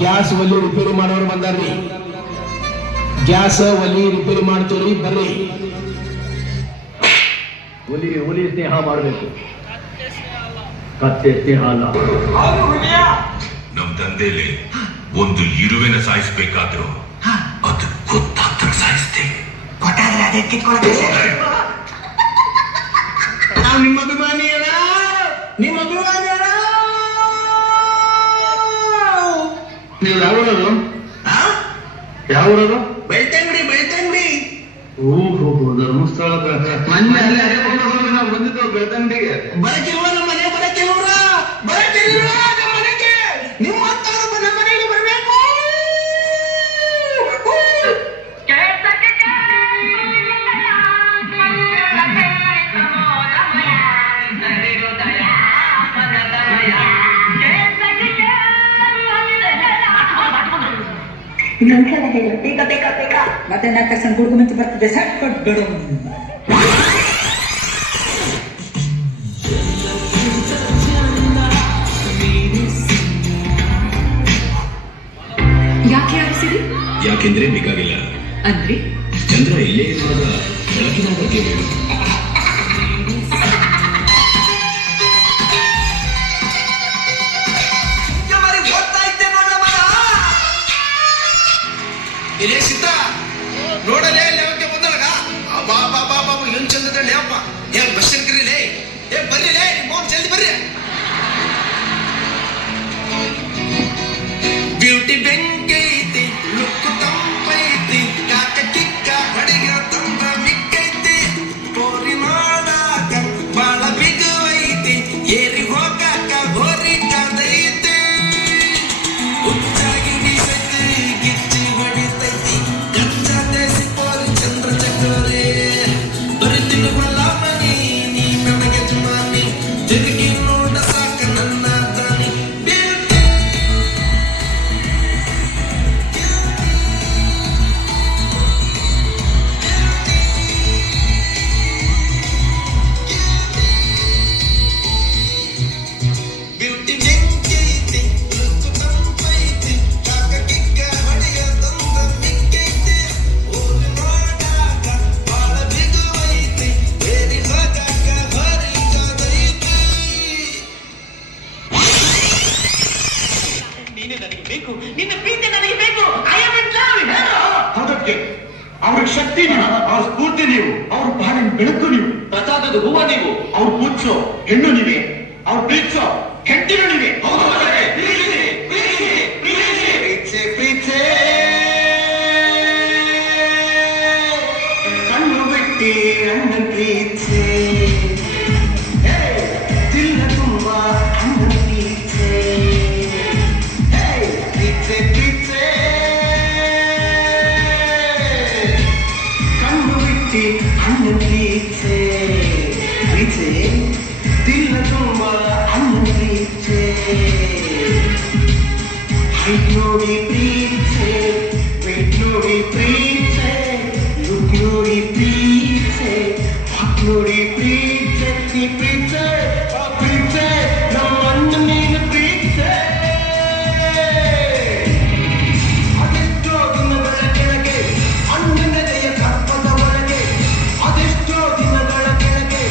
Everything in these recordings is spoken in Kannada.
ಗ್ಯಾಸ್ ಒಲಿ ರಿಪೇರಿ ಮಾಡೋರು ಬಂದಾರ್ರಿ. ಗ್ಯಾಸ್ ಒಲಿ ರಿಪೇರಿ ಮಾಡ್ತೀವ್ರಿ, ಬರ್ರಿ. ಒಲಿ ಸ್ನೇಹ ಮಾಡಬೇಕು, ಕತ್ತೆ ಸ್ನೇಹ ಅಲ್ಲ. ನಮ್ ದಂಧೆಲಿ ಒಂದು ಇರುವೆನ ಸಾಯಿಸ್ಬೇಕಾದ್ರು ಅದು ಗೊತ್ತಾಗ್ತಕ್ಕ ಸಾಯಿಸ್ತೇವೆ. ಗೊತ್ತಾದ್ರೆ ಅದೇ ನಾವು ನಿಮ್ಮ ಅಭಿಮಾನಿಯರ, ನಿಮ್ಮ ಅಭಿಮಾನಿಯರ. ನೀವು ಯಾವೂರದು? ಯಾವೂರದು? ಬೆಳ್ತಂಗಡಿ. ಓಹೋ, ಧರ್ಮಸ್ಥಳ. ಮೊನ್ನೆ ಬಂದಿದ್ದು ಬೆಳ್ತಂಗಡಿಗೆ. ಬರಕಿಲ್ವ ನಮ್ಮ ಮನೆ? ಬರಕಿಲ್ವ ನಮ್ಮ ಮನೆಗೆ? ನಿಮ್ಮ ನಮ್ಮ ಮನೆಗೆ ಬರಬೇಕು. ಇನ್ನೊಂದ್ಸಲ ಹೇಳು, ಬೇಗ ಮತ್ತೆ ನನ್ನ ತಕ್ಷಣ ಗುಡುಗು ಮಿಂಚು ಬರ್ತಿದೆ. ಸಟ್ ಕೊಟ್ಬಿಡು. ಯಾಕೆ ಆರಿಸಿರಿ? ಯಾಕೆಂದ್ರೆ ಬೇಕಾಗಿಲ್ಲ ಅಂದ್ರೆ ಚಂದ್ರ ಇಲ್ಲೇ ಇರುವಾಗ ಬೆಳಕಿನ ಬಗ್ಗೆ ಹೇಳು. ಇದೇ ಸಿದ್ಧ ನೋಡಲೇ ಲೇವಕ್ಕೆ ಬಂದಳಗ ಬಾಬಾ ಏನ್ ಚಂದ ಲೇವಪ್ಪ. ಏನ್ ಬಸ್ ಕರೀಲೇ, ಏನ್ ಬರ್ರಿಲೇ, ನಿಮ್ಮ ಜಲ್ದಿ ಬರ್ರಿ. ಬ್ಯೂಟಿ ಬೆಂಕೈತಿ, ಲುಕ್ಕು ತಂಪೈತಿ, ಕಾಕ ಕಿಕ್ಕ ಹೊಡೆಗ ತಂದ ಮಿಕ್ಕೈತಿ, ಕೋರಿ ನೋಡಾಕ ಬಾಳ ಬಿಗುವೈತಿ, ಏರಿ ಹೋಗಾಕ ಗೋರಿ ಕಾದೈತಿ, ಉಚ್ಚಾಗಿ ಬೀಸೈತಿ, ಗಿಚ್ಚಿ ಹೊಡಿತೈತಿ, ಗಂಜಾ ದೇಸಿ ಪೋರಿ ಚಂದ್ರ ಚಕೋರಿ, ಬರಿತಿಲು ಬಲ್ಲ ಮನಿ, ನೀ ನನಗೆ ಜಮಾನಿ, ತಿರುಗಿ ನೋಡ ಸಾಕ ನನ್ನ ತಾನಿ. ಬ್ಯೂಟಿ ಬೆಂಕೈತಿ, ಲುಕ್ಕು ತಂಪೈತಿ, ಕಾಕ ಕಿಕ್ಕ ಹೊಡೆಯ ತಂದ ಮಿಕ್ಕೈತಿ, ಓರಿ ನೋಡಾಕ ಬಾಳ ಬಿಗುವೈತಿ, ಬೇರಿ ಹೋಗಾಕ ಹೊರಿ ಕಾದೈತಿ. ನೀನು ನನಗೆ ಬೇಕು, ನಿನ್ನ ಪ್ರೀತಿ ನನಗೆ ಬೇಕು. I am in love. ಹೇಳು. ಅದಕ್ಕೆ ಅವ್ರಿಗೆ ಶಕ್ತಿ ನೀವು, ಅವ್ರ ಸ್ಫೂರ್ತಿ ನೀವು, ಅವ್ರ ಬಾಳಿನ ಬೆಳಕು ನೀವು, ಪ್ರಸಾದದ ಹೂವ ನೀವು, ಅವ್ರು ಪೂಜಿಸೋ ಹೆಣ್ಣು ನೀವೇ, ಅವ್ರು ಪ್ರೀತಿಸೋ ಹೆಂಡತಿನೂ ನೀವೇ. ಪ್ರೀತಿ ಕಣ್ಣು ಬಿಟ್ಟಿ ಅಣ್ಣ ಪ್ರೀತಿ, ದಿಲ್ಲ ತುಂಬ ಅಣ್ಣ ಪ್ರೀತಿ, ಪ್ರೀತಿ ಕಣ್ಣು ಬಿಟ್ಟಿ ಅಣ್ಣ ಪ್ರೀತಿ, ದಿಲ್ಲ ತುಂಬ ಅಣ್ಣ ಪ್ರೀತಿ, ಹೈಟ್ ನೋಡಿ ಪ್ರೀತಿ, ವೆಯ್ಟ್ ನೋಡಿ ಪ್ರೀತಿ, ಲುಕ್ ನೋಡಿ ಪ್ರೀತಿ, ಹಾಕ್ ನೋಡಿ ಪ್ರೀತಿ, ನೀ ಪ್ರೀತಿ ಆ ಪ್ರೀತಿ ನಮ್ಮ ಅಣ್ಣ ನೀನು ಪ್ರೀತಿ. ಅದೆಷ್ಟೋ ದಿನಗಳ ಕೆಳಗೆ ಅಣ್ಣನೆದೆಯ ಸರ್ಪದ ಒಳಗೆ, ಅದೆಷ್ಟೋ ದಿನಗಳ ಕೆಳಗೆ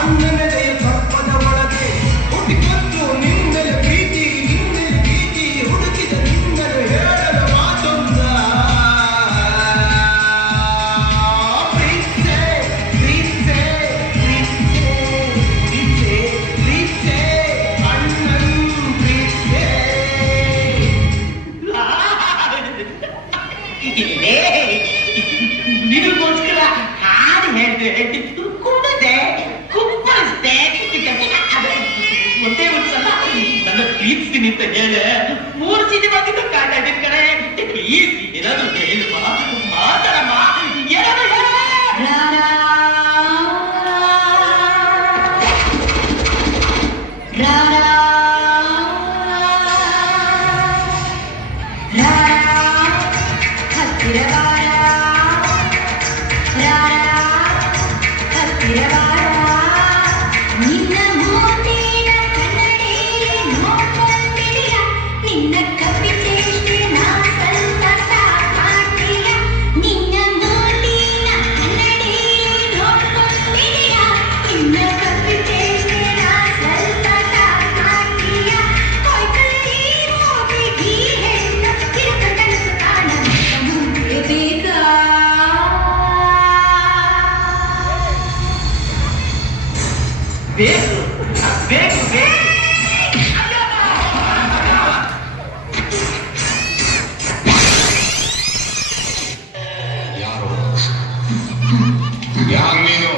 ಅಣ್ಣನೆದೆಯ ಸರ್ಪದ ಒಳಗೆ ಹುಡುಕತ್ತು ನಿನ್ನೆಲೆ ಪ್ರೀತಿ, ನಿನ್ನೆಲೆ ಪ್ರೀತಿ ಹುಡುಕಿದ ನಿನ್ನೆಲೆ ಹೇಳದ ಮಾತೊಂದ. ಪ್ರೀತಿ ಪ್ರೀತಿ ಪ್ರೀತಿ ಪ್ರೀತಿ ಪ್ರೀತಿ ಅಣ್ಣನ್ ಪ್ರೀತಿ. ನಿನಗೋಸ್ಕರ ಹಾಡು ಹೇಳಿದೆ, ಕುಂಬದೆ ಕುಪ್ಪಳಿಸ್ದೆ, ಒಂದೇ ಒಂದ್ಸಲ ನನ್ನ ಪ್ರೀತಿಸ್ತೀನಿ ಅಂತ ಹೇಳ 3 ಸಿನಿಮಾದಿಂದ ಕಾಯ್ತಾ ಇದ್ದೀನಿ ಕಡೆ. ಪ್ಲೀಸ್ ಏನಾದ್ರು ಹೇಳುವ, ಮಾತಾಡಮ್ಮ, ಏನಾದ್ರು ಹೇಳ. ನಿನ್ನ ಮೋಟಿನ ಕನ್ನಡಿ ನೋಡ್ಕೊಂಡಿದೆಯ ಬೇಕು ಬೇಕು ಬೇಕು ಯಾರು ನೀನು